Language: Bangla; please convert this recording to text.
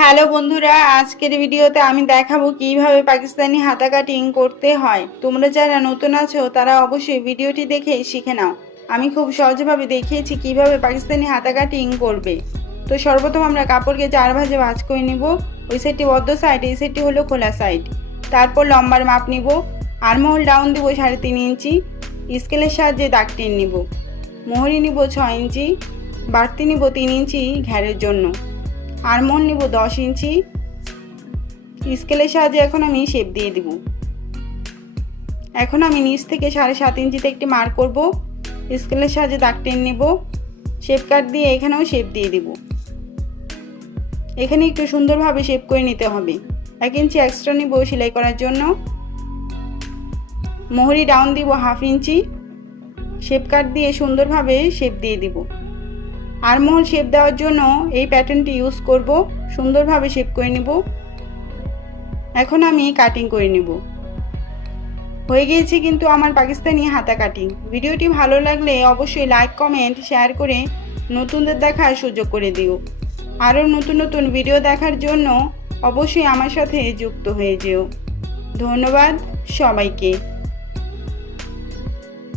হ্যালো বন্ধুরা, আজকের ভিডিওতে আমি দেখাবো কিভাবে পাকিস্তানি হাতা কাটিং করতে হয়। তোমরা যারা নতুন আছো তারা অবশ্যই ভিডিওটি দেখে শিখে নাও। আমি খুব সহজভাবে দেখিয়েছি কিভাবে পাকিস্তানি হাতা কাটিং করবে। তো সর্বপ্রথম আমরা কাপড়কে 4 ভাঁজে ভাঁজ করে নিব। ওই সাইডটি বদ্ধ সাইড, এই সাইডটি হলো খোলা সাইড। তারপর লম্বার মাপ নিব, আর্মহোল ডাউন দিব 3.5 ইঞ্চি, স্কেলের সাহায্যে দাগ টেনে নিব। মোহরি নিব 6 ইঞ্চি, বাড়তি নিব 3 ইঞ্চি ঘেরের জন্য। আর্মহোল নিব 10 ইঞ্চি। স্কেলের সাহায্যে এখন আমি শেপ দিয়ে দিব। এখন আমি নিচ থেকে 7.5 ইঞ্চিতে একটি মার্ক করব। স্কেলের সাহায্যে দাগ টেনে নেব। শেপ কাট দিয়ে এখানেও শেপ দিয়ে দিব। এখানে একটু সুন্দরভাবে শেপ করে নিতে হবে। 1 ইঞ্চি এক্সট্রা নিব সেলাই করার জন্য। মোহরি ডাউন দিব 1/2 ইঞ্চি। শেপ কাট দিয়ে সুন্দরভাবে শেপ দিয়ে দিব। আর্মহোল শেপ দেওয়ার জন্য এই প্যাটার্নটি ইউজ করব। সুন্দরভাবে শেপ করে নিব। এখন আমি কাটিং করে নিব। হয়ে গিয়েছে কিন্তু আমার পাকিস্তানি হাতা কাটিং। ভিডিওটি ভালো লাগলে অবশ্যই লাইক, কমেন্ট, শেয়ার করে নতুনদের দেখার সুযোগ করে দিও। আরও নতুন নতুন ভিডিও দেখার জন্য অবশ্যই আমার সাথে যুক্ত হয়ে যেও। ধন্যবাদ সবাইকে।